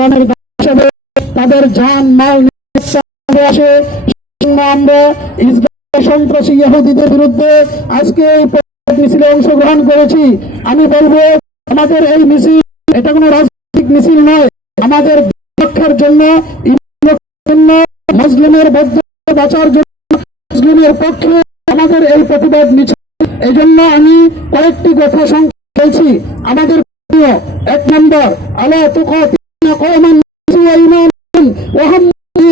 প্রাণের হিসেবে তাদের জান মাল আসে। আমরা ইসরায়েল সন্ত্রাসী ইহুদিদের বিরুদ্ধে আজকে এই মিছিলে অংশগ্রহণ করেছি। আমি বলবো আমাদের এই মিছিল এটা কোনো রাজনৈতিক মিছিল নয়, আমাদের রক্ষার জন্য, মুসলিমের বাঁচার জন্য, মুসলিমের পক্ষে আমাদের এই প্রতিবাদ মিছিল। এই জন্য আমি কয়েকটি কথা সংক্ষেপে বলছি। আমাদের এক নম্বর, আলা তুকাতিলুনা কওমান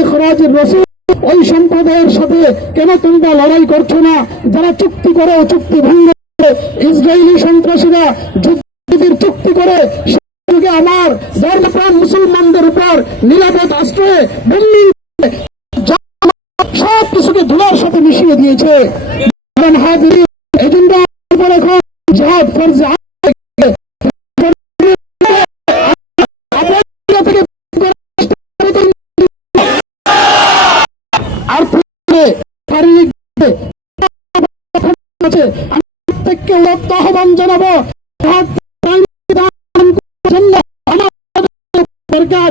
ইখরাজির রাসূল, ওই সম্প্রদায়ের সাথে কেন তোমরা লড়াই করছো না যারা চুক্তি করে, চুক্তি ভঙ্গ করে, ইসরায়েলি সন্ত্রাসীরা যুদ্ধের চুক্তি করে আমার ধর্মপ্রাণ মুসলমানদের উপর নিরাপদ আশ্রয়ে বন্দী সব কিছুকে ধুলার সাথে মিশিয়ে দিয়েছে। এই জন্য এখন জিহাদ ফরজ আর প্রত্যেককে আহ্বান জানাবো সরকার